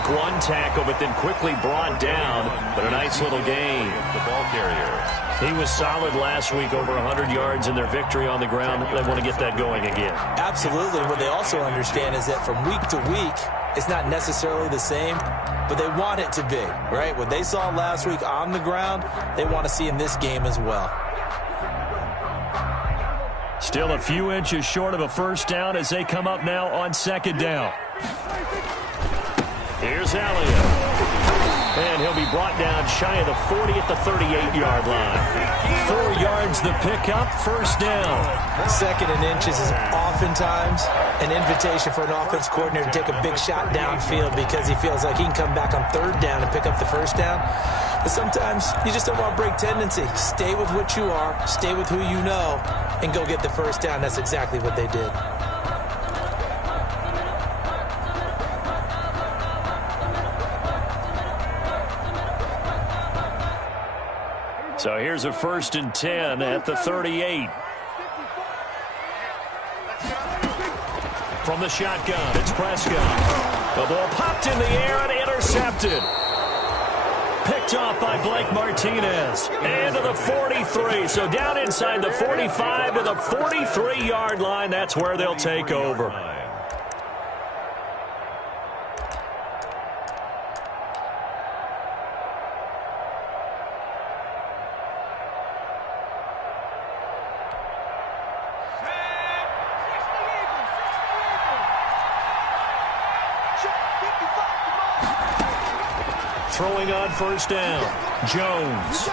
break one tackle, but then quickly brought down. But a nice little gain. The ball carrier. He was solid last week, over 100 yards in their victory on the ground. They want to get that going again. Absolutely. What they also understand is that from week to week, it's not necessarily the same, but they want it to be, right? What they saw last week on the ground, they want to see in this game as well. Still a few inches short of a first down as they come up now on second down. Here's Elliott. And he'll be brought down shy of the 40 at the 38-yard line. 4 yards the pickup, first down. Second and inches is oftentimes an invitation for an offense coordinator to take a big shot downfield because he feels like he can come back on third down and pick up the first down. But sometimes you just don't want to break tendency. Stay with what you are, stay with who you know, and go get the first down. That's exactly what they did. So here's a 1st and 10 at the 38. From the shotgun, it's Prescott. The ball popped in the air and intercepted. Picked off by Blake Martinez. And to the 43. So down inside the 45 to the 43-yard line. That's where they'll take over. Throwing on first down, Jones.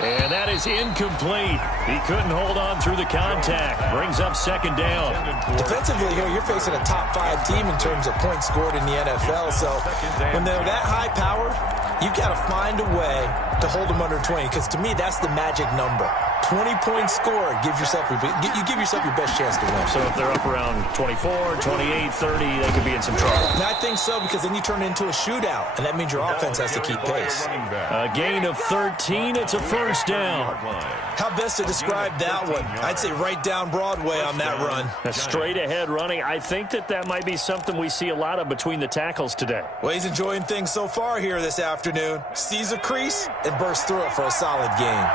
And that is incomplete. He couldn't hold on through the contact. Brings up second down. Defensively here, you're facing a top-5 team in terms of points scored in the NFL. So when they're that high-powered, you've got to find a way to hold them under 20. Because to me, that's the magic number. 20-point score, you give yourself your best chance to win. So if they're up around 24, 28, 30, they could be in some trouble. And I think so, because then you turn it into a shootout, and that means your offense has to keep pace. A gain of 13, it's a first down. How best to describe that one? I'd say right down Broadway on that run. A straight-ahead running. I think that might be something we see a lot of between the tackles today. Well, he's enjoying things so far here this afternoon. Sees a crease and bursts through it for a solid gain.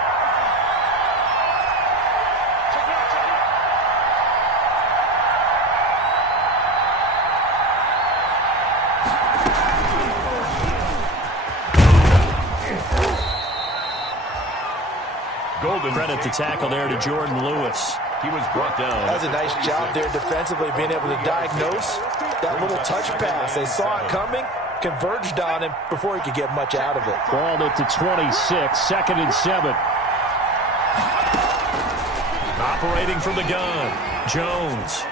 Credit the tackle there to Jordan Lewis. He was brought down. That was a nice job there defensively, being able to diagnose that little touch pass. They saw it coming, converged on him before he could get much out of it. Ball at the 26, 2nd and 7. Operating from the gun, Jones.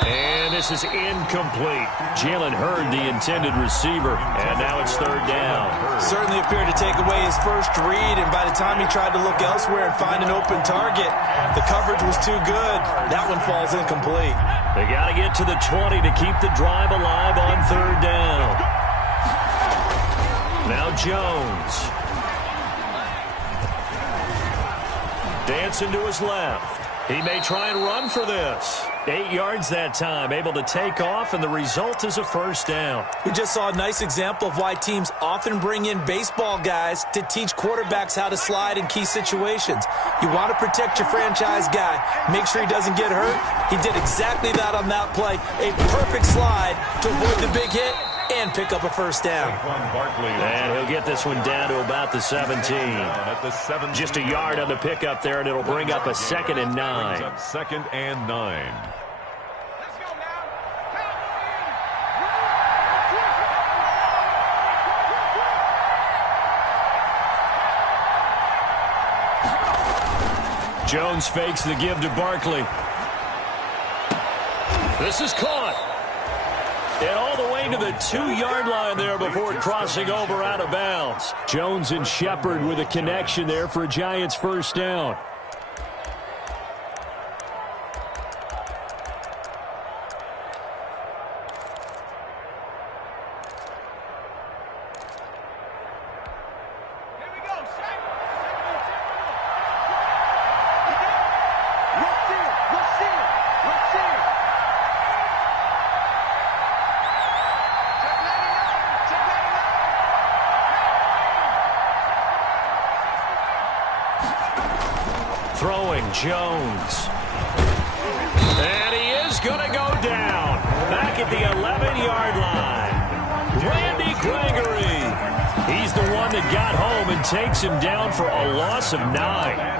And this is incomplete. Jalen Hurd, the intended receiver, and now it's third down. Certainly appeared to take away his first read, and by the time he tried to look elsewhere and find an open target, the coverage was too good. That one falls incomplete. They got to get to the 20 to keep the drive alive on third down. Now Jones. Dancing to his left. He may try and run for this. 8 yards that time, able to take off, and the result is a first down. We just saw a nice example of why teams often bring in baseball guys to teach quarterbacks how to slide in key situations. You want to protect your franchise guy. Make sure he doesn't get hurt. He did exactly that on that play. A perfect slide to avoid the big hit and pick up a first down. And he'll get this one down to about the 17. Just a yard on the pickup there, and it'll bring up a 2nd and 9. 2nd and 9. Jones fakes the give to Barkley. This is caught. And all the way to the 2-yard line there before crossing over out of bounds. Jones and Shepard with a connection there for a Giants first down. throwing. Jones. And he is going to go down. Back at the 11-yard line. Randy Gregory. He's the one that got home and takes him down for a loss of 9.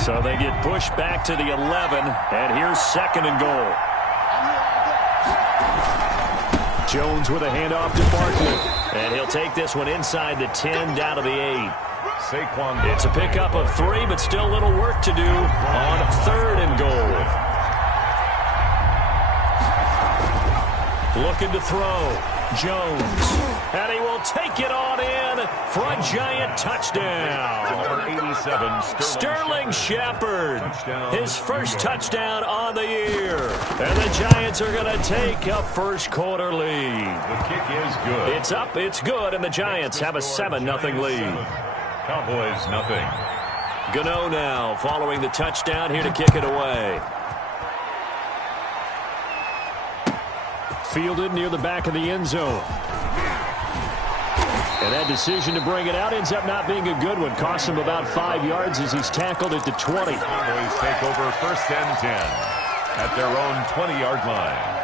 So they get pushed back to the 11, and here's 2nd and goal. Jones with a handoff to Barkley, and he'll take this one inside the 10 down to the 8. It's a pickup of 3, but still a little work to do on 3rd and goal. Looking to throw. Jones. And he will take it on in for a giant touchdown. Number 87, Sterling Shepard. His first touchdown on the year. And the Giants are going to take a first quarter lead. The kick is good. It's up, it's good, and the Giants have a 7-0 lead. Cowboys nothing. Gano now following the touchdown here to kick it away. Fielded near the back of the end zone. And that decision to bring it out ends up not being a good one. Costs him about 5 yards as he's tackled at the 20. Cowboys take over 1st and 10 at their own 20-yard line.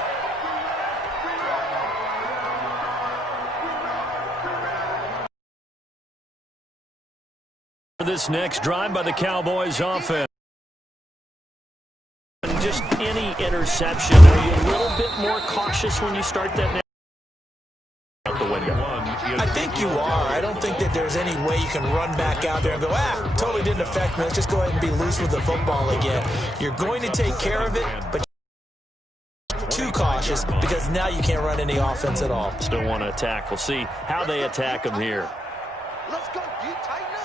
This next drive by the Cowboys offense. Just any interception, are you a little bit more cautious when you start that now? Out the window. I think you are. I don't think that there's any way you can run back out there and go, totally didn't affect me. Let's just go ahead and be loose with the football again. You're going to take care of it, but you're too cautious because now you can't run any offense at all. Still want to attack. We'll see how they attack them here. Let's go. You tighten up.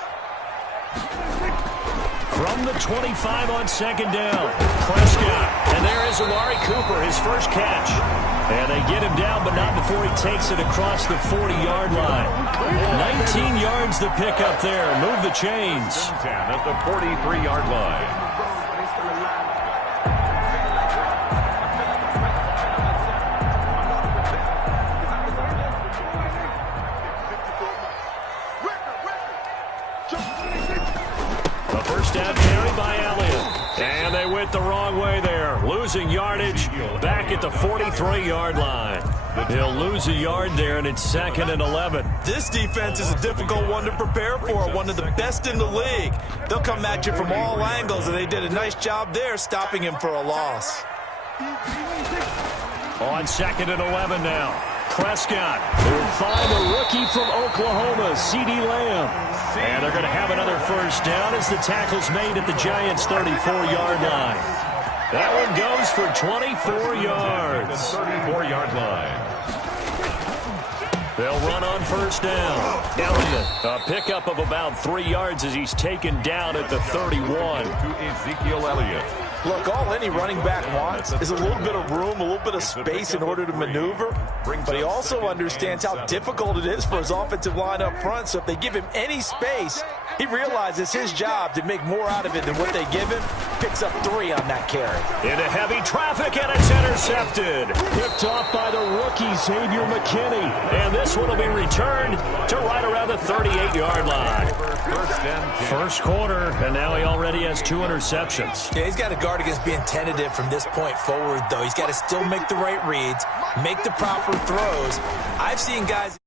From the 25 on 2nd down, Prescott. And there is Amari Cooper, his first catch. And they get him down, but not before he takes it across the 40-yard line. 19 yards the pickup there. Move the chains. At the 43-yard line. Down carry by Elliott. And they went the wrong way there. Losing yardage back at the 43-yard line. He'll lose a yard there, and it's 2nd and 11. This defense is a difficult one to prepare for, one of the best in the league. They'll come at you from all angles, and they did a nice job there stopping him for a loss. On 2nd and 11 now. Prescott will find the rookie from Oklahoma, CeeDee Lamb. And they're going to have another first down as the tackle's made at the Giants' 34-yard line. That one goes for 24 yards. 34-yard line. They'll run on first down. Elliott, a pickup of about 3 yards as he's taken down at the 31. To Ezekiel Elliott. Look, all any running back wants is a little bit of room, a little bit of space in order to maneuver. But he also understands how difficult it is for his offensive line up front. So if they give him any space, he realizes his job to make more out of it than what they give him. Picks up 3 on that carry. Into heavy traffic, and it's intercepted. Picked off by the rookie, Xavier McKinney. And this one will be returned to right around the 38-yard line. First quarter, and now he already has 2 interceptions. Yeah, he's got to guard against being tentative from this point forward, though. He's got to still make the right reads, make the proper throws. I've seen guys...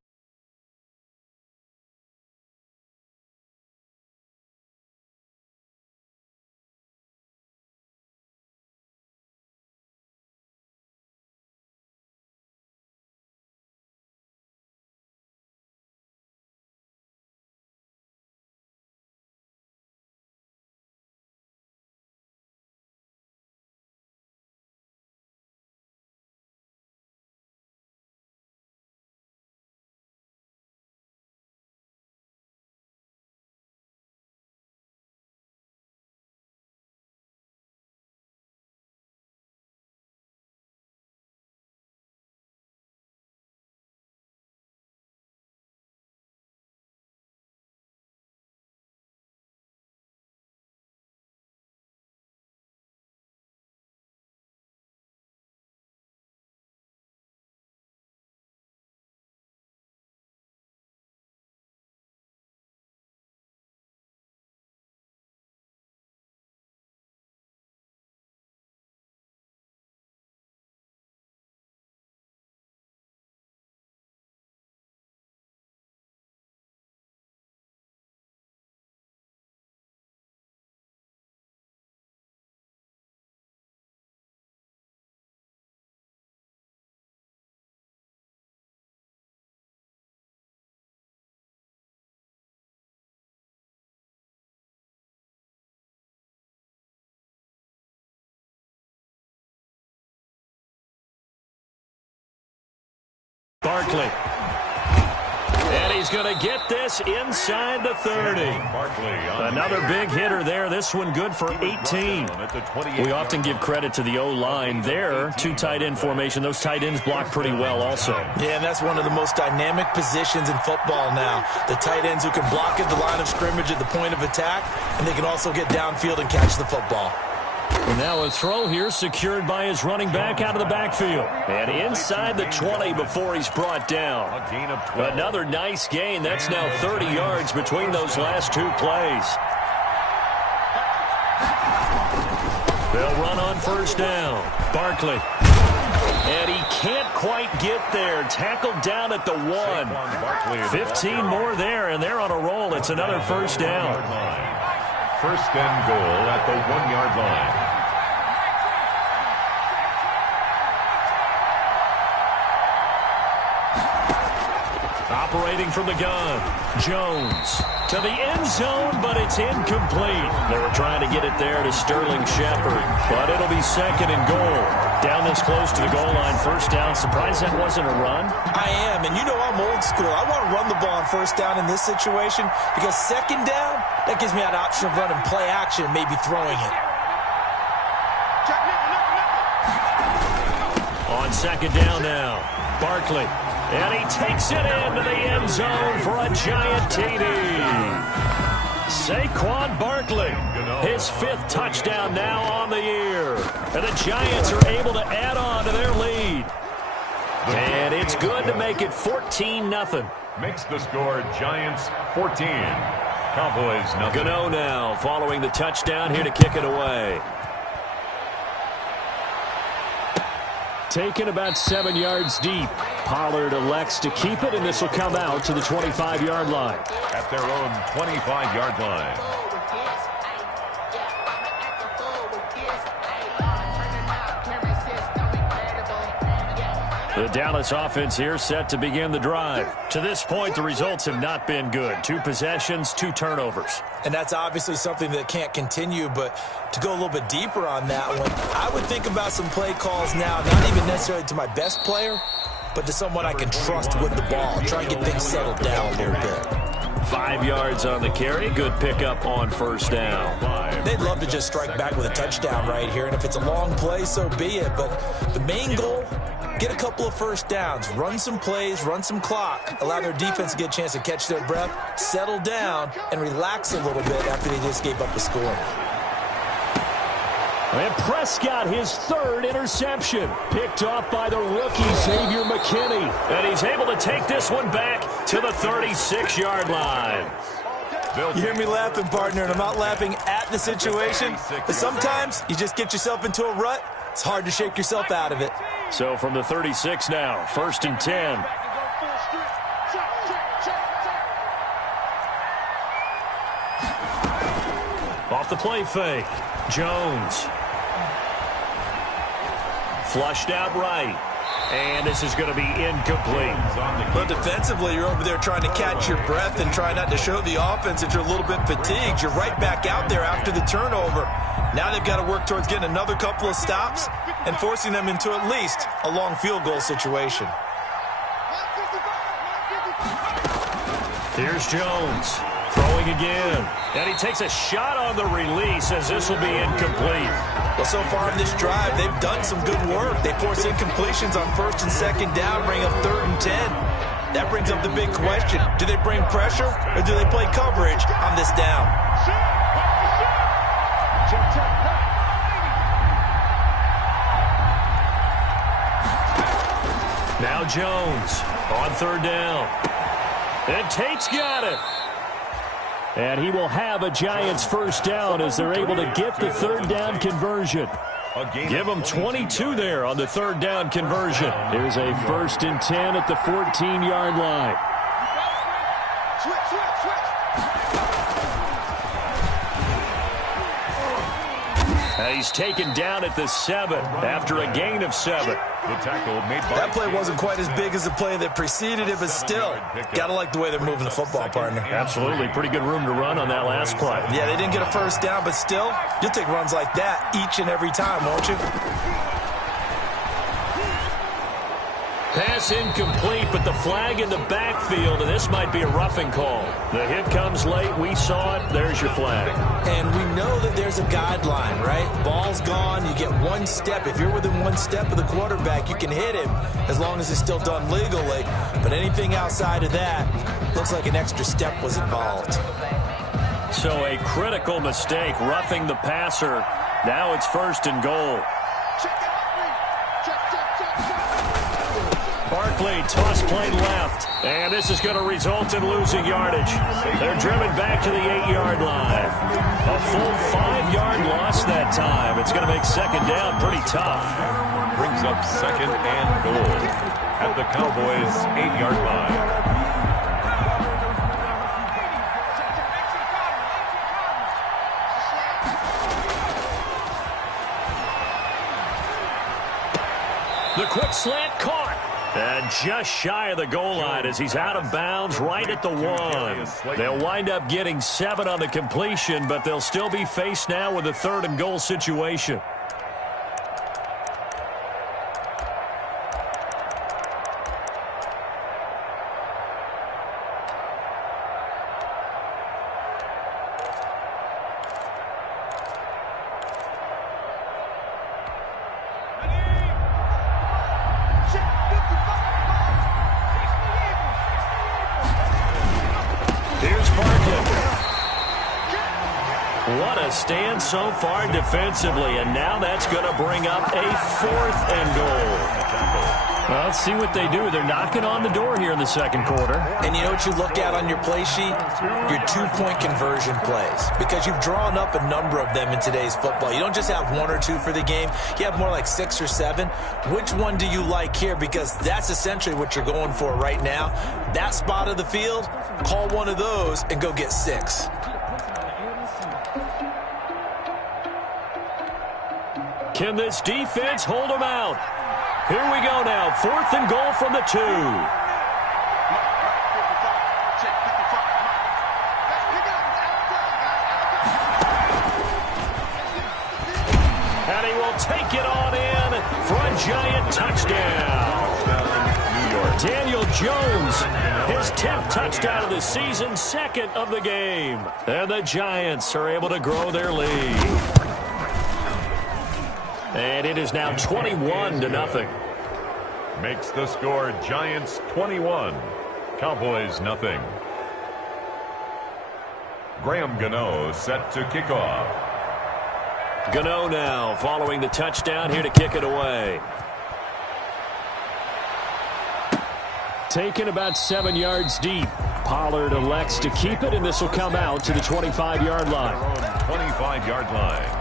Barkley. And he's going to get this inside the 30. Another big hitter there. This one good for 18. We often give credit to the O-line there. Two tight end formation. Those tight ends block pretty well also. Yeah, and that's one of the most dynamic positions in football now. The tight ends who can block at the line of scrimmage at the point of attack, and they can also get downfield and catch the football. And now a throw here secured by his running back out of the backfield. And inside the 20 before he's brought down. Another nice gain. That's now 30 yards between those last two plays. They'll run on first down. Barkley. And he can't quite get there. Tackled down at the 1. 15 more there, and they're on a roll. It's another first down. First and goal at the 1-yard line. Operating from the gun, Jones to the end zone, but it's incomplete. They were trying to get it there to Sterling Shepard, but it'll be second and goal. Down this close to the goal line, first down. Surprised that wasn't a run? I am, and you know I'm old school. I want to run the ball on first down in this situation because second down, that gives me an option of running play action, maybe throwing it. On second down now, Barkley. And he takes it into the end zone for a giant TD. Saquon Barkley, his 5th touchdown now on the year. And the Giants are able to add on to their lead. And it's good to make it 14-0. Makes the score Giants 14. Cowboys nothing. Gano now following the touchdown here to kick it away. Taken about 7 yards deep. Pollard elects to keep it, and this will come out to the 25-yard line. At their own 25-yard line. The Dallas offense here set to begin the drive. To this point, the results have not been good. 2 possessions, 2 turnovers. And that's obviously something that can't continue, but to go a little bit deeper on that one, I would think about some play calls now, not even necessarily to my best player, but to someone I can trust with the ball. Try and get things settled down a little bit. 5 yards on the carry. Good pickup on first down. They'd love to just strike back with a touchdown right here, and if it's a long play, so be it. But the main goal, get a couple of first downs, run some plays, run some clock, allow their defense to get a chance to catch their breath, settle down, and relax a little bit after they just gave up a score. And Prescott, his 3rd interception, picked off by the rookie Xavier McKinney. And he's able to take this one back to the 36-yard line. You hear me laughing, partner, and I'm not laughing at the situation, but sometimes you just get yourself into a rut. It's hard to shake yourself out of it. So from the 36 now, 1st and 10. Off the play fake, Jones. Flushed out right. And this is going to be incomplete. But defensively, you're over there trying to catch your breath and try not to show the offense that you're a little bit fatigued. You're right back out there after the turnover. Now they've got to work towards getting another couple of stops and forcing them into at least a long field goal situation. Here's Jones. Throwing again. And he takes a shot on the release as this will be incomplete. Well, so far in this drive, they've done some good work. They force incompletions on 1st and 2nd down, bring up 3rd and 10. That brings up the big question. Do they bring pressure or do they play coverage on this down? Now Jones on 3rd down. And Tate's got it. And he will have a Giants first down as they're able to get the 3rd down conversion. Give them 22 there on the 3rd down conversion. Here's a 1st and 10 at the 14-yard line. He's taken down at the 7 after a gain of 7. The tackle made by that play wasn't quite as big as the play that preceded it, but still, got to like the way they're moving the football, partner. Absolutely. Pretty good room to run on that last play. Yeah, they didn't get a first down, but still, you'll take runs like that each and every time, won't you? Pass incomplete, but the flag in the backfield, and this might be a roughing call. The hit comes late. We saw it. There's your flag. And we know that there's a guideline, right? Ball's gone. You get one step. If you're within one step of the quarterback, you can hit him as long as it's still done legally. But anything outside of that, looks like an extra step was involved. So a critical mistake, roughing the passer. Now it's 1st and goal. Barkley, toss play left, and this is going to result in losing yardage. They're driven back to the 8-yard line. A full 5-yard loss that time. It's going to make 2nd down pretty tough. Brings up 2nd and goal at the Cowboys' 8-yard line. The quick slant caught. And just shy of the goal line as he's out of bounds right at the 1. They'll wind up getting 7 on the completion, but they'll still be faced now with a 3rd and goal situation. What a stand so far defensively, and now that's going to bring up a 4th and goal. Well, let's see what they do. They're knocking on the door here in the 2nd quarter. And you know what you look at on your play sheet? Your 2-point conversion plays, because you've drawn up a number of them in today's football. You don't just have 1 or 2 for the game. You have more like 6 or 7. Which one do you like here? Because that's essentially what you're going for right now. That spot of the field, call one of those and go get 6. Can this defense hold them out? Here we go now. 4th and goal from the 2. And he will take it on in for a giant touchdown. New York. Daniel Jones, his 10th touchdown of the season, 2nd of the game. And the Giants are able to grow their lead. And it is now 21-0. Makes the score Giants 21, Cowboys nothing. Graham Gano set to kick off. Gano now following the touchdown here to kick it away. Taken about 7 yards deep. Pollard elects to keep it, and this will come out to the 25-yard line. 25-yard line.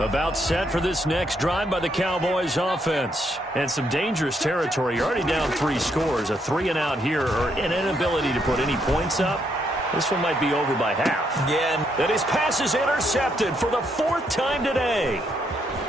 About set for this next drive by the Cowboys offense. And some dangerous territory. You're already down 3 scores. A 3-and-out here, or an inability to put any points up. This one might be over by half. Yeah. And his pass is intercepted for the 4th time today.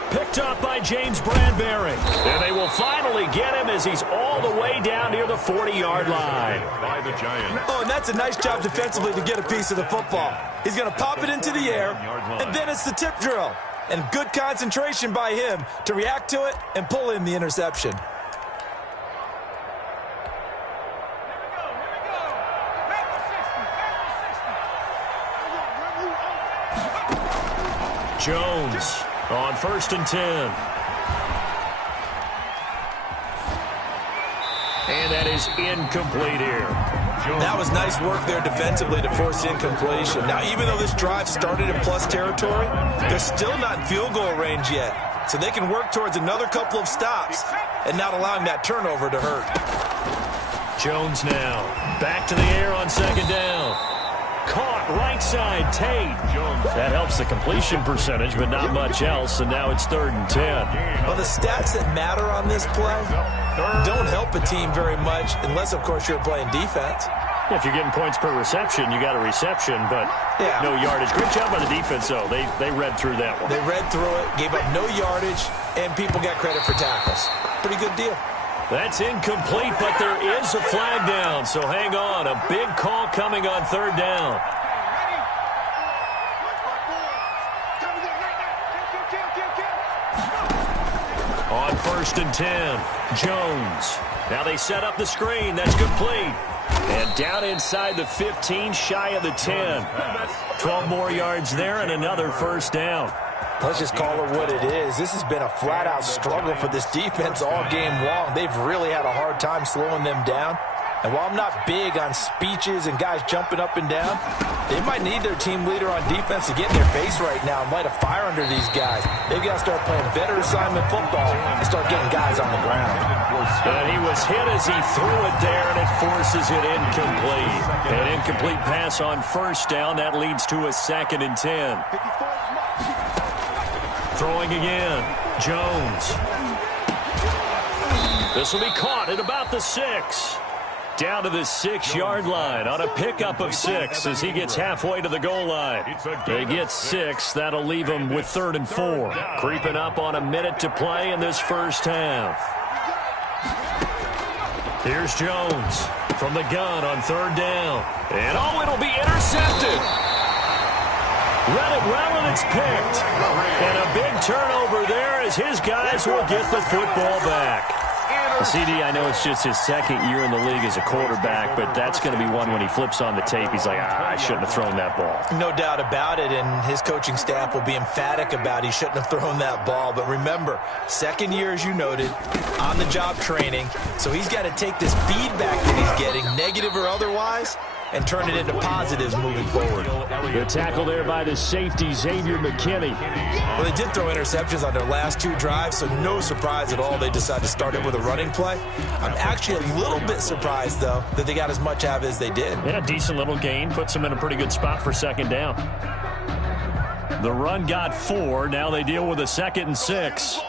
Picked up by James Bradbury. And they will finally get him as he's all the way down near the 40-yard line. By the Giants. Oh, and that's a nice job defensively to get a piece of the football. He's going to pop it into the air, and then it's the tip drill. And good concentration by him to react to it and pull in the interception. Jones on 1st and 10. And that is incomplete here. That was nice work there defensively to force incompletion. Now, even though this drive started in plus territory, they're still not in field goal range yet. So they can work towards another couple of stops and not allowing that turnover to hurt. Jones now back to the air on 2nd down. Caught right side, Tate. That helps the completion percentage, but not much else, and now it's 3rd and 10. Well, the stats that matter on this play don't help a team very much unless, of course, you're playing defense. If you're getting points per reception, you got a reception, but no yardage. Great job by the defense, though. They read through that one. They read through it, gave up no yardage, and people got credit for tackles. Pretty good deal. That's incomplete, but there is a flag down, so hang on. A big call coming on 3rd down. first and 10. Jones. Now they set up the screen. That's complete. And down inside the 15, shy of the 10. 12 more yards there and another first down. Let's just call it what it is. This has been a flat-out struggle for this defense all game long. They've really had a hard time slowing them down. And while I'm not big on speeches and guys jumping up and down, they might need their team leader on defense to get in their face right now and light a fire under these guys. They've got to start playing better assignment football and start getting guys on the ground. And he was hit as he threw it there, and it forces it incomplete. An incomplete pass on first down. That leads to a 2nd and 10. Throwing again. Jones. This will be caught at about the 6. Down to the 6-yard line on a pickup of 6 as he gets halfway to the goal line. They get 6. That'll leave him with 3rd and 4. Creeping up on a minute to play in this first half. Here's Jones from the gun on 3rd down. And it'll be intercepted. Read it well, and it's picked. And a big turnover there as his guys will get the football back. CD, I know it's just his 2nd year in the league as a quarterback, but that's going to be one when he flips on the tape. He's like, I shouldn't have thrown that ball. No doubt about it, and his coaching staff will be emphatic about he shouldn't have thrown that ball. But remember, 2nd year, as you noted, on-the-job training, so he's got to take this feedback that he's getting, negative or otherwise, and turn it into positives moving forward. The tackle there by the safety, Xavier McKinney. Well, they did throw interceptions on their last 2 drives, so no surprise at all they decided to start it with a running play. I'm actually a little bit surprised, though, that they got as much out of it as they did. Yeah, decent little gain. Puts them in a pretty good spot for 2nd down. The run got 4. Now they deal with a 2nd and 6.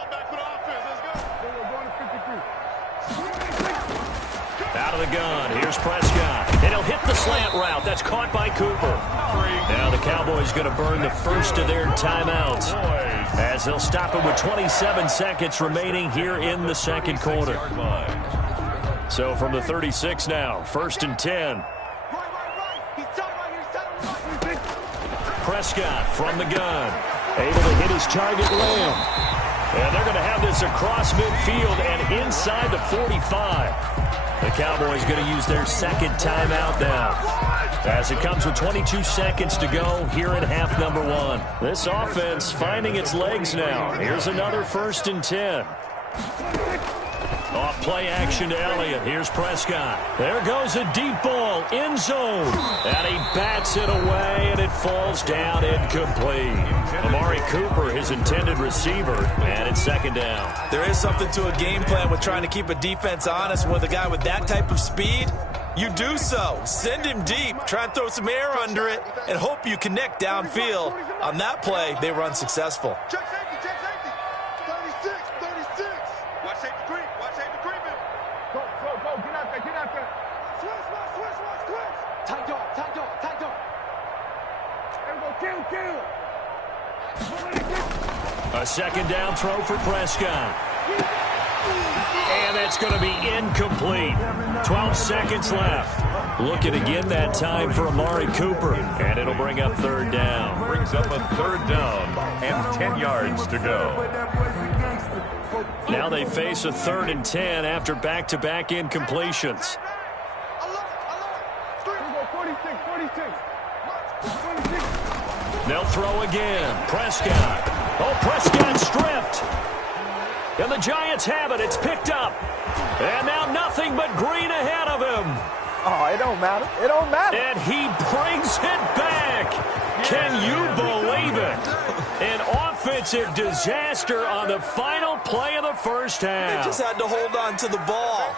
Out of the gun. Here's Prescott. And he'll hit the slant route. That's caught by Cooper. Now the Cowboys going to burn the first of their timeouts as they'll stop it with 27 seconds remaining here in the 2nd quarter. So from the 36 now, 1st and 10. Prescott from the gun. Able to hit his target, Lamb. And they're going to have this across midfield and inside the 45. The Cowboys going to use their 2nd timeout now as it comes with 22 seconds to go here in half number 1. This offense finding its legs now. Here's another 1st and 10. Off play action to Elliott. Here's Prescott. There goes a deep ball, end zone. And he bats it away, and it falls down incomplete. Amari Cooper, his intended receiver, and it's 2nd down. There is something to a game plan with trying to keep a defense honest. With a guy with that type of speed, you do so. Send him deep. Try and throw some air under it, and hope you connect downfield. On that play, they were unsuccessful. Check safety, 36. Watch safety creep, Go, get out there. Switch. Tight dog. There we go, kill. A 2nd down throw for Prescott. And that's going to be incomplete. 12 seconds left. Looking again that time for Amari Cooper. And it'll bring up 3rd down. Brings up a 3rd down and 10 yards to go. Now they face a 3rd and 10 after back-to-back incompletions. They'll throw again. Prescott. Prescott stripped. And the Giants have it. It's picked up. And now nothing but green ahead of him. Oh, it don't matter. And he brings it back. Can you believe it? An offensive disaster on the final play of the first half. They just had to hold on to the ball.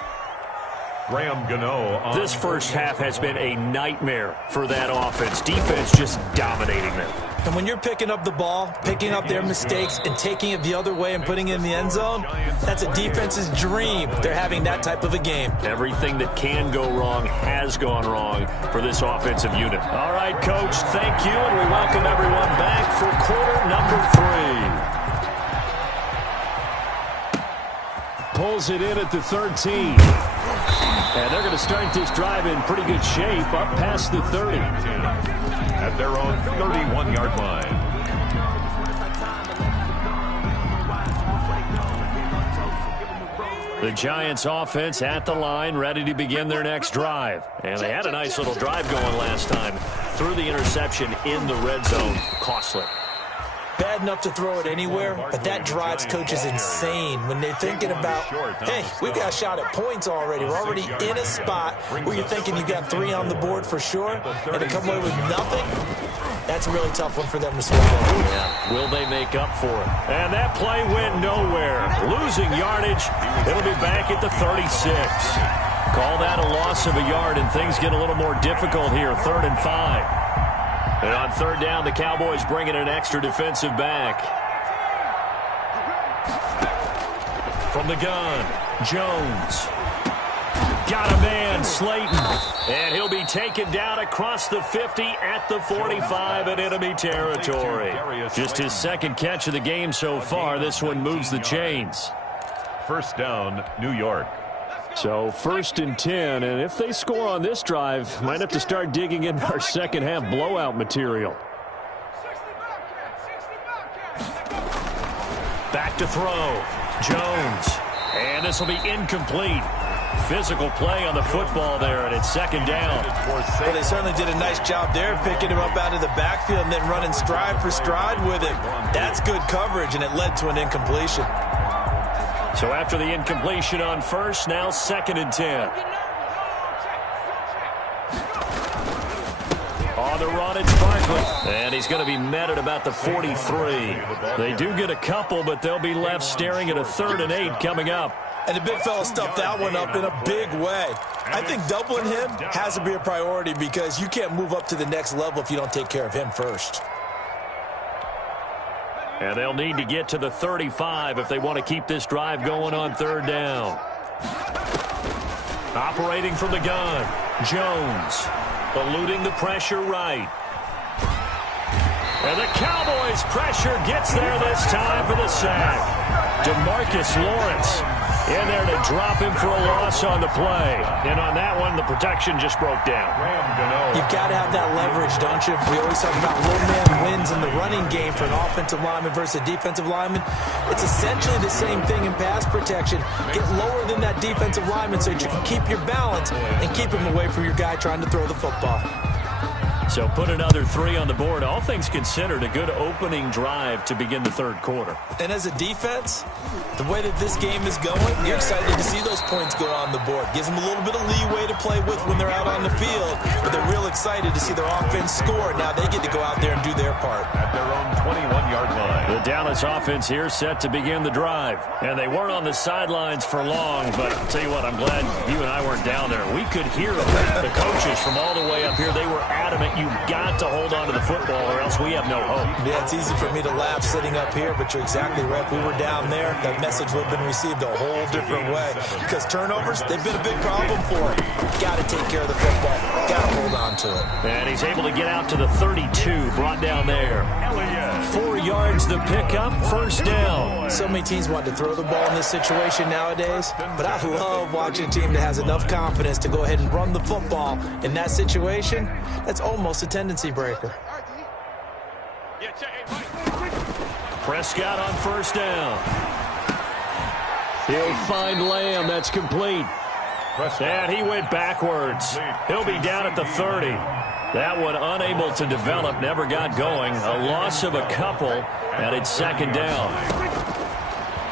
Graham Gano. This first half has been a nightmare for that offense. Defense just dominating them. And when you're picking up the ball, picking up their mistakes, and taking it the other way and putting it in the end zone, that's a defense's dream. They're having that type of a game. Everything that can go wrong has gone wrong for this offensive unit. All right, Coach, thank you, and we welcome everyone back for quarter number 3. Pulls it in at the 13. And they're going to start this drive in pretty good shape up past the 30. At their own 31-yard line. The Giants offense at the line, ready to begin their next drive. And they had a nice little drive going last time. Threw the interception in the red zone. Costly. Bad enough to throw it anywhere, but that drives coaches insane when they're thinking about, hey, we've got a shot at points already. We're already in a spot where you're thinking you got 3 on the board for sure, and to come away with nothing, that's a really tough one for them to swallow. Yeah. Will they make up for it? And that play went nowhere. Losing yardage. It'll be back at the 36. Call that a loss of a yard, and things get a little more difficult here. 3rd and 5. And on 3rd down, the Cowboys bring in an extra defensive back. From the gun, Jones. Got a man, Slayton. And he'll be taken down across the 50 at the 45 in enemy territory. Just his 2nd catch of the game so far. This one moves the chains. 1st down, New York. So 1st and 10, and if they score on this drive, might have to start digging in our second half blowout material. Back to throw. Jones. And this will be incomplete. Physical play on the football there, and it's 2nd down. Well, they certainly did a nice job there, picking him up out of the backfield and then running stride for stride with him. That's good coverage, and it led to an incompletion. So after the incompletion on 1st, now 2nd and 10. On the run, it's Barkley. And he's going to be met at about the 43. They do get a couple, but they'll be left staring at a 3rd and 8 coming up. And the big fella stuffed that one up in a big way. I think doubling him has to be a priority because you can't move up to the next level if you don't take care of him first. And they'll need to get to the 35 if they want to keep this drive going on 3rd down. Operating from the gun, Jones. Eluding the pressure right. And the Cowboys' pressure gets there this time for the sack. DeMarcus Lawrence in there to drop him for a loss on the play. And on that one, the protection just broke down. You've got to have that leverage, don't you? We always talk about low man wins in the running game for an offensive lineman versus a defensive lineman. It's essentially the same thing in pass protection. Get lower than that defensive lineman so that you can keep your balance and keep him away from your guy trying to throw the football. So put another 3 on the board. All things considered, a good opening drive to begin the 3rd quarter. And as a defense, the way that this game is going, you're excited to see those points go on the board. Gives them a little bit of leeway to play with when they're out on the field, but they're real excited to see their offense score. Now they get to go out there and do their part. At their own 21-yard line. The Dallas offense here set to begin the drive. And they weren't on the sidelines for long, but I'll tell you what, I'm glad you and I weren't down there. We could hear the coaches from all the way up here. They were adamant. You've got to hold on to the football or else we have no hope. Yeah, it's easy for me to laugh sitting up here, but you're exactly right. If we were down there, that message would have been received a whole different way. Because turnovers, they've been a big problem for him. Got to take care of the football. Got to hold on to it. And he's able to get out to the 32, brought down there. 4 yards to pick up, 1st down. So many teams want to throw the ball in this situation nowadays, but I love watching a team that has enough confidence to go ahead and run the football in that situation. That's almost a tendency breaker. Prescott on 1st down. He'll find Lamb. That's complete. And he went backwards. He'll be down at the 30. That one unable to develop, never got going. A loss of a couple, and it's 2nd down.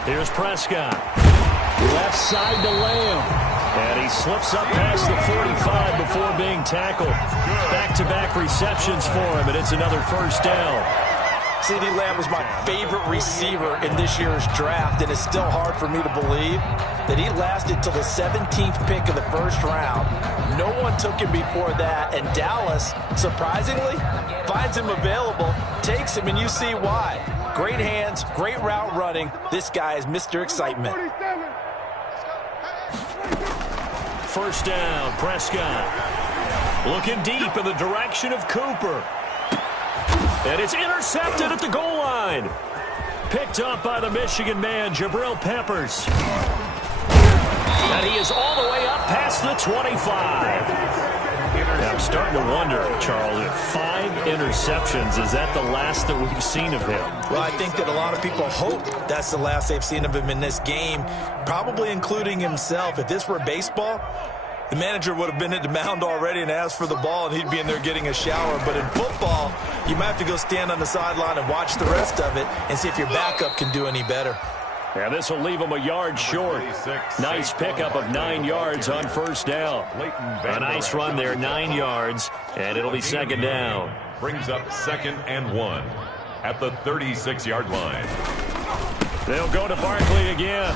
Here's Prescott. Left side to Lamb. And he slips up past the 45 before being tackled. Back-to-back receptions for him, and it's another 1st down. CeeDee Lamb was my favorite receiver in this year's draft, and it's still hard for me to believe that he lasted till the 17th pick of the 1st round. No one took him before that, and Dallas, surprisingly, finds him available, takes him, and you see why. Great hands, great route running. This guy is Mr. Excitement. 1st down, Prescott. Looking deep in the direction of Cooper. And it's intercepted at the goal line. Picked up by the Michigan man, Jabril Peppers. And he is all the way up past the 25. I'm starting to wonder, Charles, if 5 interceptions, is that the last that we've seen of him? Well, I think that a lot of people hope that's the last they've seen of him in this game, probably including himself. If this were baseball, the manager would have been at the mound already and asked for the ball, and he'd be in there getting a shower. But in football, you might have to go stand on the sideline and watch the rest of it and see if your backup can do any better. Yeah, this will leave him a yard short. Nice pickup of 9 yards on first down. A nice run there, 9 yards, and it'll be second down. Brings up 2nd and 1 at the 36-yard line. They'll go to Barkley again.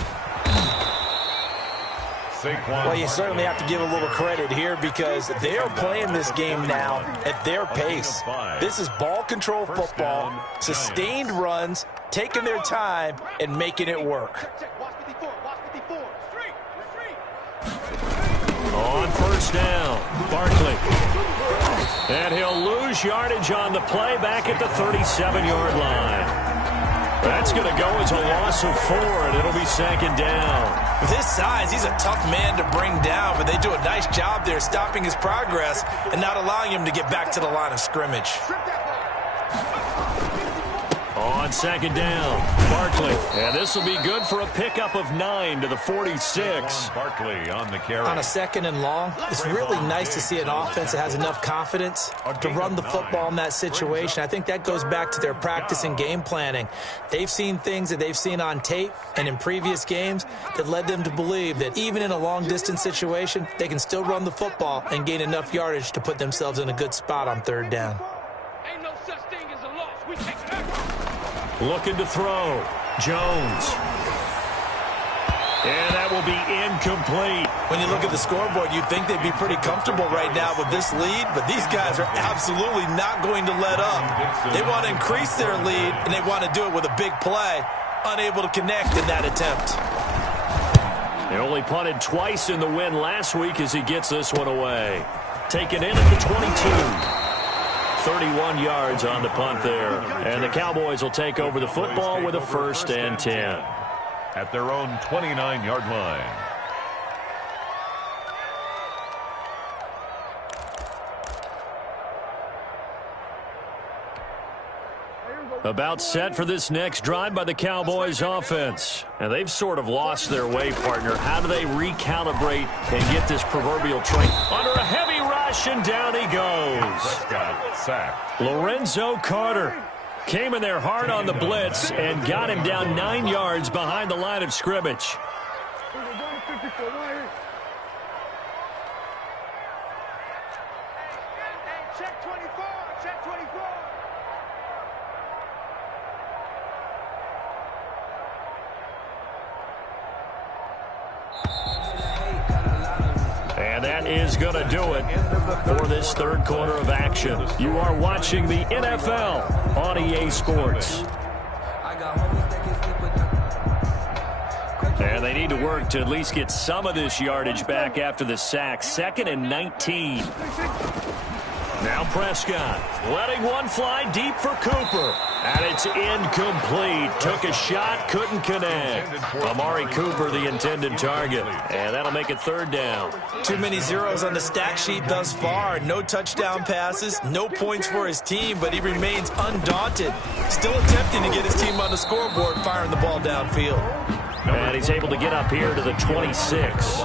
Well, you certainly have to give a little credit here because they're playing this game now at their pace. This is ball control football, sustained runs, taking their time, and making it work. On first down, Barkley. And he'll lose yardage on the play back at the 37-yard line. That's going to go as a loss of 4, and it'll be second down. With his size, he's a tough man to bring down, but they do a nice job there stopping his progress and not allowing him to get back to the line of scrimmage. On second down, Barkley. And this will be good for a pickup of 9 to the 46. Barkley on the carry. On a 2nd and long, it's really nice to see an offense that has enough confidence to run the football in that situation. I think that goes back to their practice and game planning. They've seen things that they've seen on tape and in previous games that led them to believe that even in a long-distance situation, they can still run the football and gain enough yardage to put themselves in a good spot on 3rd down. Ain't no such thing as a loss. We take it back. Looking to throw. Jones. And that will be incomplete. When you look at the scoreboard, you'd think they'd be pretty comfortable right now with this lead, but these guys are absolutely not going to let up. They want to increase their lead, and they want to do it with a big play. Unable to connect in that attempt. They only punted twice in the win last week as he gets this one away. Taken in at the 22. 31 yards on the punt there. And the Cowboys will take over the football with a 1st and 10. At their own 29-yard line. About set for this next drive by the Cowboys offense. And they've sort of lost their way, partner. How do they recalibrate and get this proverbial train under a heavy rush, and down he goes. Sacked. Lorenzo Carter came in there hard on the blitz and got him down 9 yards behind the line of scrimmage. Check 24. Check 24. And that is going to do it for this 3rd quarter of action. You are watching the NFL on EA Sports. And they need to work to at least get some of this yardage back after the sack. 2nd and 19. Now Prescott letting one fly deep for Cooper. And it's incomplete. Took a shot, couldn't connect. Amari Cooper, the intended target. And that'll make it 3rd down. Too many zeros on the stat sheet thus far. No touchdown passes, no points for his team, but he remains undaunted. Still attempting to get his team on the scoreboard, firing the ball downfield. And he's able to get up here to the 26.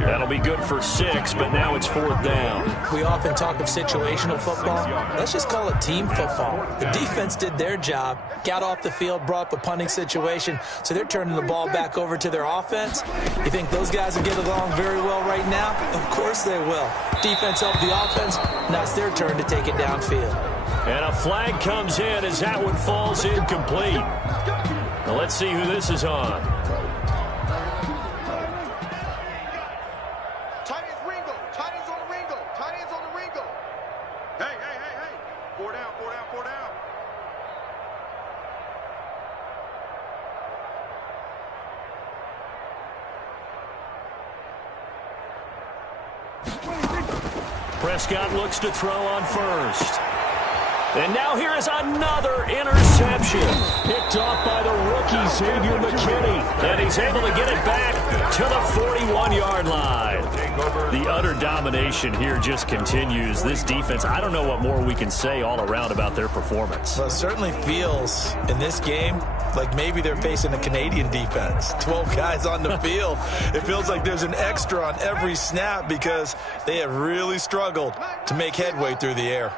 That'll be good for 6, but now it's 4th down. We often talk of situational football. Let's just call it team football. The defense did their job, got off the field, brought up a punting situation, so they're turning the ball back over to their offense. You think those guys will get along very well right now? Of course they will. Defense helped the offense. Now it's their turn to take it downfield. And a flag comes in as that one falls incomplete. Now let's see who this is on. Prescott looks to throw on first. And now here is another interception. Picked off by the rookie, Xavier McKinney. And he's able to get it back to the 41-yard line. The utter domination here just continues. This defense, I don't know what more we can say all around about their performance. Well, it certainly feels in this game like maybe they're facing a Canadian defense. 12 guys on the field. It feels like there's an extra on every snap because they have really struggled to make headway through the air.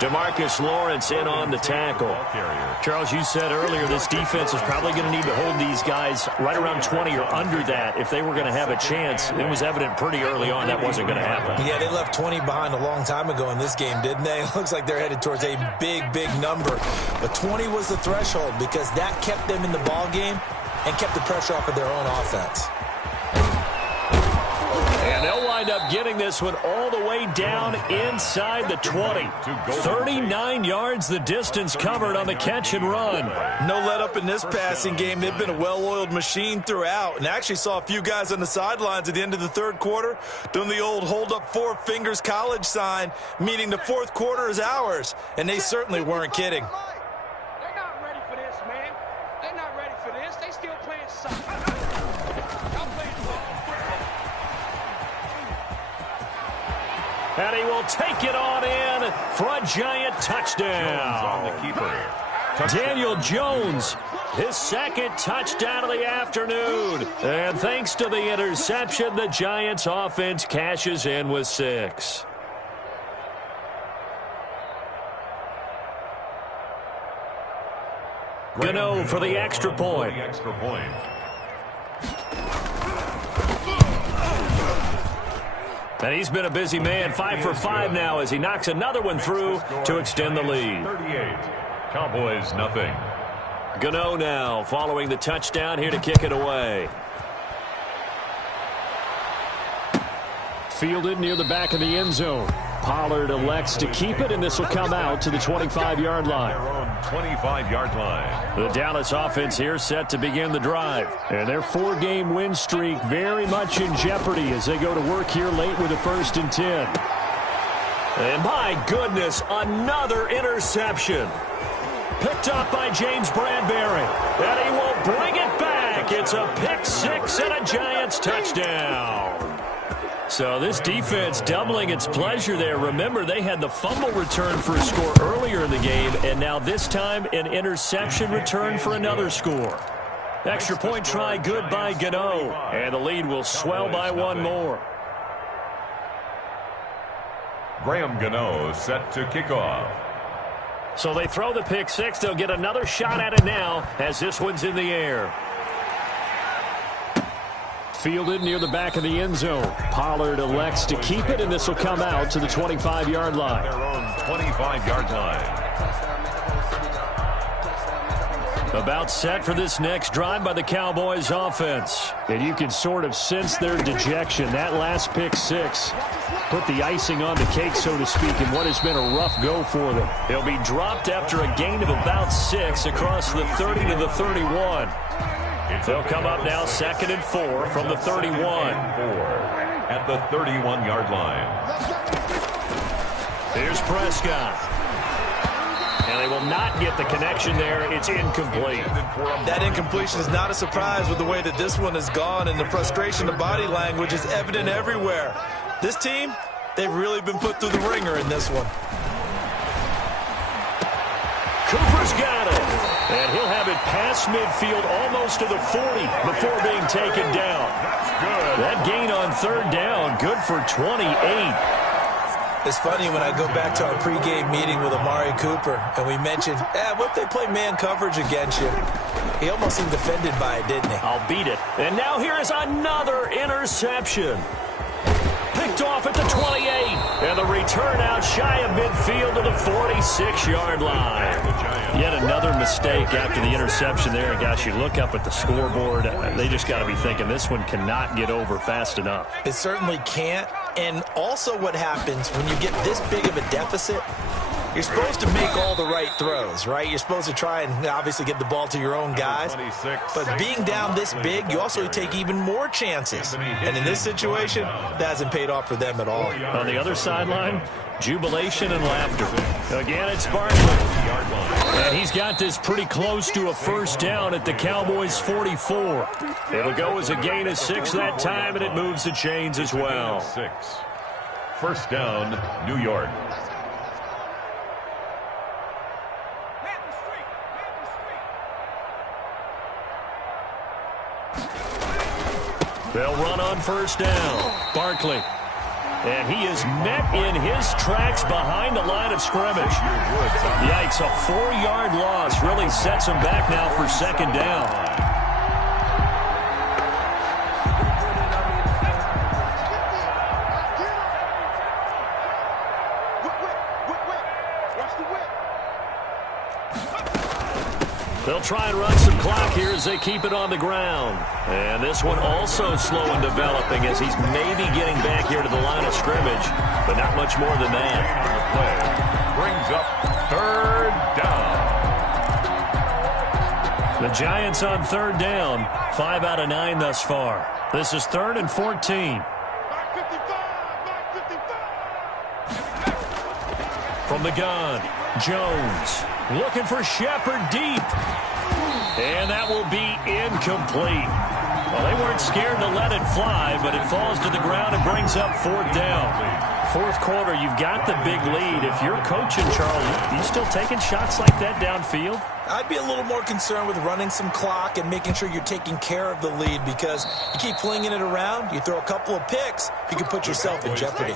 DeMarcus Lawrence in on the tackle. Charles, you said earlier this defense is probably going to need to hold these guys right around 20 or under that if they were going to have a chance. It was evident pretty early on that wasn't going to happen. Yeah, they left 20 behind a long time ago in this game, didn't they? It looks like they're headed towards a big, big number. But 20 was the threshold because that kept them in the ball game and kept the pressure off of their own offense. And they'll wind up getting this one all the way down inside the 20. 39 yards the distance covered on the catch and run. No let up in this passing game. They've been a well-oiled machine throughout. And actually saw a few guys on the sidelines at the end of the third quarter doing the old hold up four fingers college sign, meaning the fourth quarter is ours. And they certainly weren't kidding. They're not ready for this, man. They're not ready for this. They still playing soccer. Y'all playing ball. And he will take it on in for a giant touchdown. On the keeper. Daniel Jones, his second touchdown of the afternoon. And thanks to the interception, the Giants offense cashes in with 6. Gano for the extra point. And he's been a busy man, 5 for 5 now as he knocks another one through to extend the lead. 38. Cowboys, nothing. Gano now following the touchdown here to kick it away. Fielded near the back of the end zone. Pollard elects to keep it, and this will come out to the 25-yard line. Their own 25-yard line. The Dallas offense here set to begin the drive. And their 4-game win streak very much in jeopardy as they go to work here late with a 1st and 10. And my goodness, another interception. Picked up by James Bradbury. And he will bring it back. It's a pick 6 and a Giants touchdown. So this defense doubling its pleasure there. Remember, they had the fumble return for a score earlier in the game, and now this time an interception return for another score. Extra point try good by Gano, and the lead will swell by 1 more. Graham Gano set to kick off. So they throw the pick 6. They'll get another shot at it now as this one's in the air. Fielded near the back of the end zone. Pollard elects to keep it, and this will come out to the 25-yard line. Their own 25-yard line. About set for this next drive by the Cowboys offense. And you can sort of sense their dejection. That last pick 6 put the icing on the cake, so to speak, in what has been a rough go for them. They'll be dropped after a gain of about 6 across the 30 to the 31. They'll come up now 2nd and 4 from the 31. At the 31-yard line. Here's Prescott. And they will not get the connection there. It's incomplete. That incompletion is not a surprise with the way that this one has gone, and the frustration, the body language is evident everywhere. This team, they've really been put through the ringer in this one. Cooper's got it. And he'll have it past midfield almost to the 40 before being taken down. That's good. That gain on 3rd down, good for 28. It's funny when I go back to our pregame meeting with Amari Cooper, and we mentioned, what if they play man coverage against you? He almost seemed offended by it, didn't he? I'll beat it. And now here is another interception. Picked off at the 28. And the return out shy of midfield to the 46-yard line. Yet another mistake after the interception there. And gosh, you look up at the scoreboard, they just got to be thinking this one cannot get over fast enough. It certainly can't. And also what happens when you get this big of a deficit, You're supposed to make all the right throws, right? You're supposed to try and obviously get the ball to your own guys. But being down this big, you also take even more chances. And in this situation, that hasn't paid off for them at all. On the other sideline, jubilation and laughter. Again, it's Barkley. And he's got this pretty close to a first down at the Cowboys' 44. It'll go as a gain of 6 that time, and it moves the chains as well. 6. First down, New York. They'll run on first down. Barkley. And he is met in his tracks behind the line of scrimmage. Yikes, a 4-yard loss really sets him back now for second down. They'll try and run some clock here as they keep it on the ground. And this one also slow in developing as he's maybe getting back here to the line of scrimmage, but not much more than that. Brings up third down. The Giants on third down, 5 out of 9 thus far. This is 3rd and 14. From the gun, Jones looking for Shepard deep. And that will be incomplete. Well, they weren't scared to let it fly, but it falls to the ground and brings up 4th down. 4th quarter, you've got the big lead. If you're coaching, Charles, are you still taking shots like that downfield? I'd be a little more concerned with running some clock and making sure you're taking care of the lead, because you keep flinging it around, you throw a couple of picks, you can put yourself in jeopardy.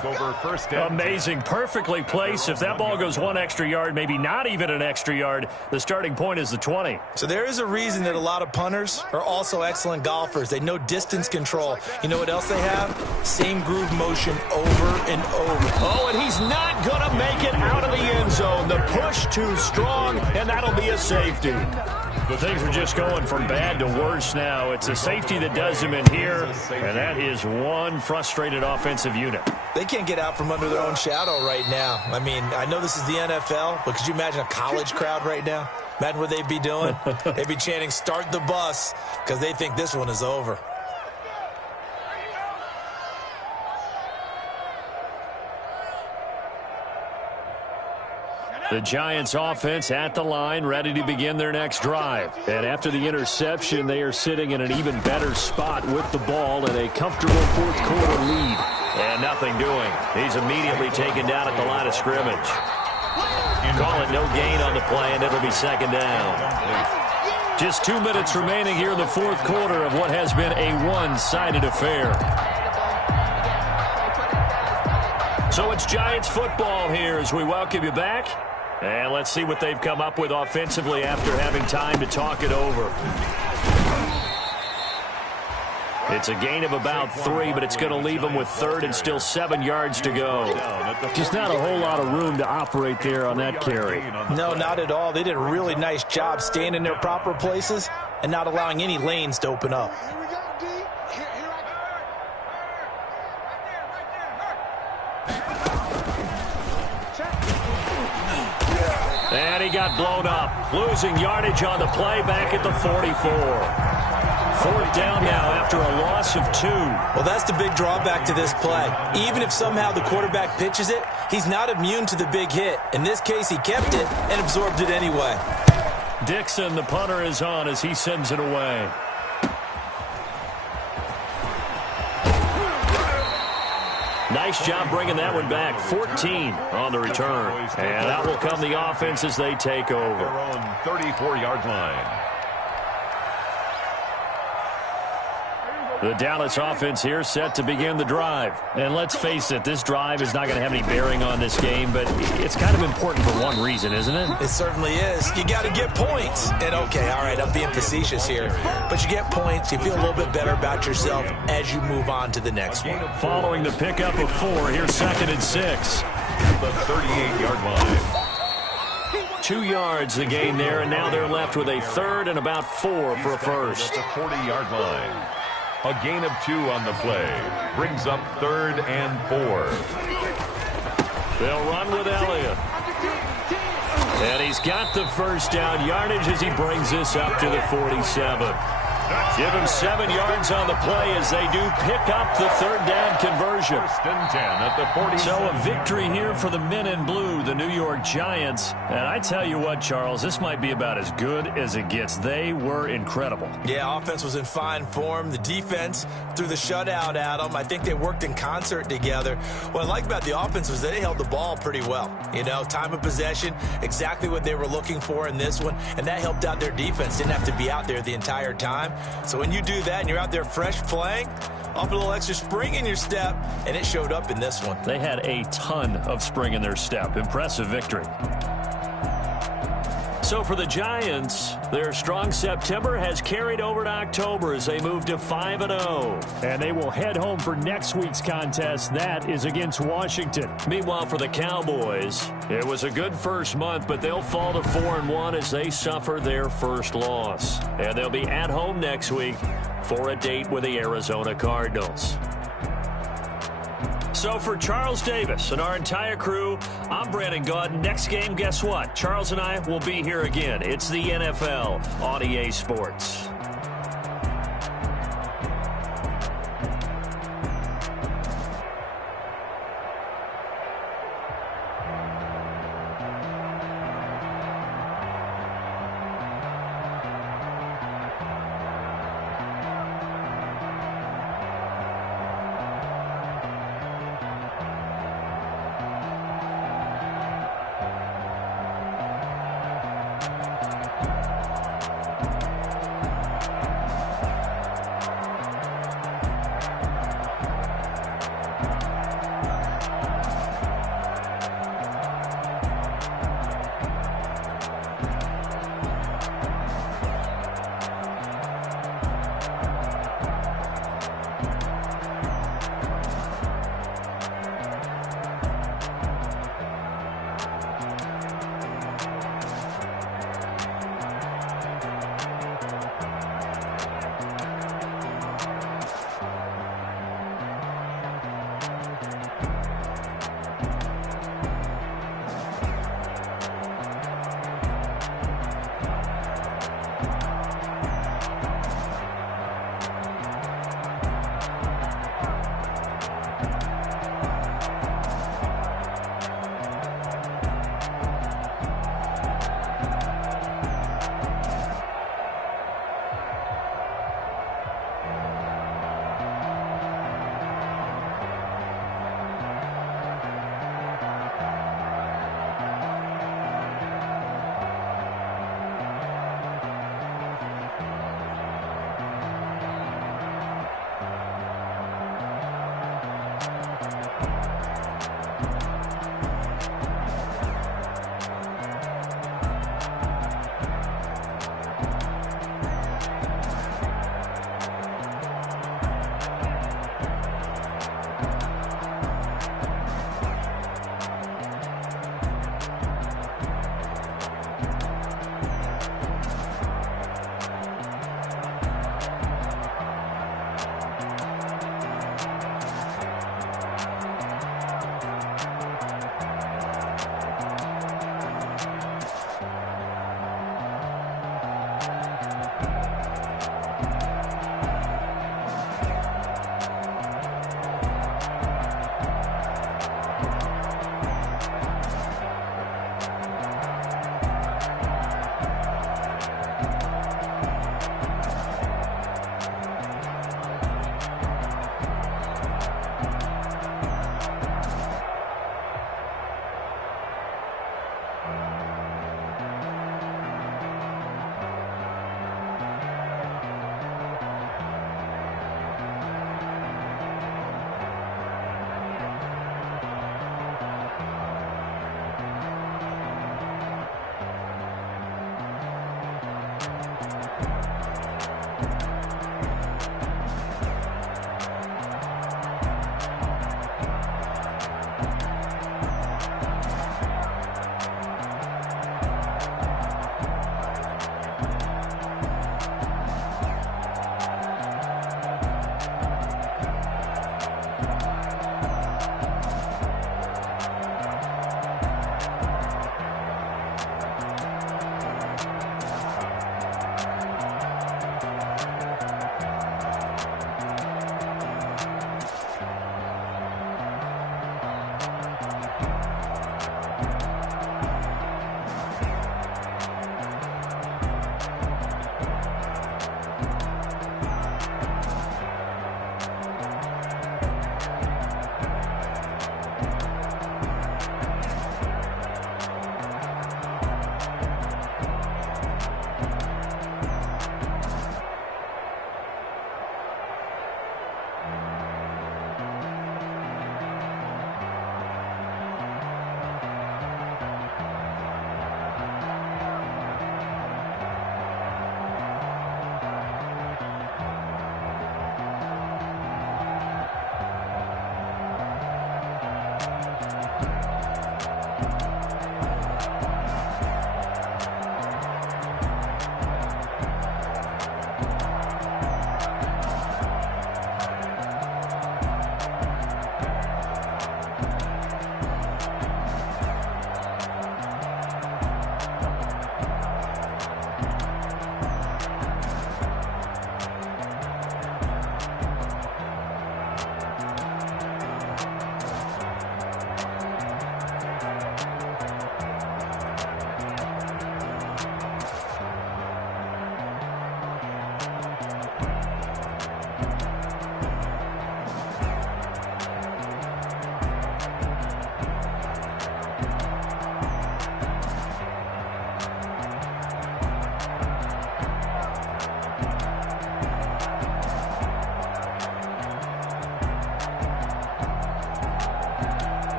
Amazing, perfectly placed. If that ball goes 1 extra yard, maybe not even an extra yard, the starting point is the 20. So there is a reason that a lot of punters are also excellent golfers. They know distance control. You know what else they have? Same groove motion over and over. Oh, and he's not going to make it out of the end zone. The push too strong, and that'll be a safety. Things are just going from bad to worse now. It's a safety that does him in here, and that is one frustrated offensive unit. They can't get out from under their own shadow right now. I mean, I know this is the NFL, but could you imagine a college crowd right now? Imagine what they'd be doing. They'd be chanting, "Start the bus," because they think this one is over. The Giants offense at the line, ready to begin their next drive. And after the interception, they are sitting in an even better spot with the ball and a comfortable 4th quarter lead. And nothing doing. He's immediately taken down at the line of scrimmage. Call it no gain on the play, and it'll be second down. Just 2 minutes remaining here in the 4th quarter of what has been a one-sided affair. So it's Giants football here as we welcome you back. And let's see what they've come up with offensively after having time to talk it over. It's a gain of about 3, but it's going to leave them with 3rd and still 7 yards to go. Just not a whole lot of room to operate there on that carry. No, not at all. They did a really nice job staying in their proper places and not allowing any lanes to open up. And he got blown up, losing yardage on the play back at the 44. 4th down now after a loss of 2. Well, that's the big drawback to this play. Even if somehow the quarterback pitches it, he's not immune to the big hit. In this case, he kept it and absorbed it anyway. Dixon, the punter, is on as he sends it away. Nice job bringing that one back. 14 on the return. And that will come the offense as they take over. Their own 34-yard line. The Dallas offense here set to begin the drive. And let's face it, this drive is not going to have any bearing on this game, but it's kind of important for one reason, isn't it? It certainly is. You got to get points. And okay, all right, I'm being facetious here, but you get points, you feel a little bit better about yourself as you move on to the next one. Following the pickup of 4, here's 2nd and 6. The 38-yard line. 2 yards the gain there, and now they're left with a 3rd and about 4 for a first. The 40-yard line. A gain of 2 on the play. Brings up 3rd and 4. They'll run with Elliott. And he's got the first down yardage as he brings this up to the 47. Give him 7 yards on the play as they do pick up the third down conversion. First and 10 at the 40. So a victory here for the men in blue, the New York Giants. And I tell you what, Charles, this might be about as good as it gets. They were incredible. Yeah, offense was in fine form. The defense threw the shutout at them. I think they worked in concert together. What I like about the offense was they held the ball pretty well. You know, time of possession, exactly what they were looking for in this one. And that helped out their defense. Didn't have to be out there the entire time. So when you do that and you're out there fresh playing, off a little extra spring in your step, and it showed up in this one. They had a ton of spring in their step. Impressive victory. So for the Giants, their strong September has carried over to October as they move to 5-0. And they will head home for next week's contest. That is against Washington. Meanwhile, for the Cowboys, it was a good first month, but they'll fall to 4-1 as they suffer their first loss. And they'll be at home next week for a date with the Arizona Cardinals. So for Charles Davis and our entire crew, I'm Brandon Gaudin. Next game, guess what? Charles and I will be here again. It's the NFL on EA Sports.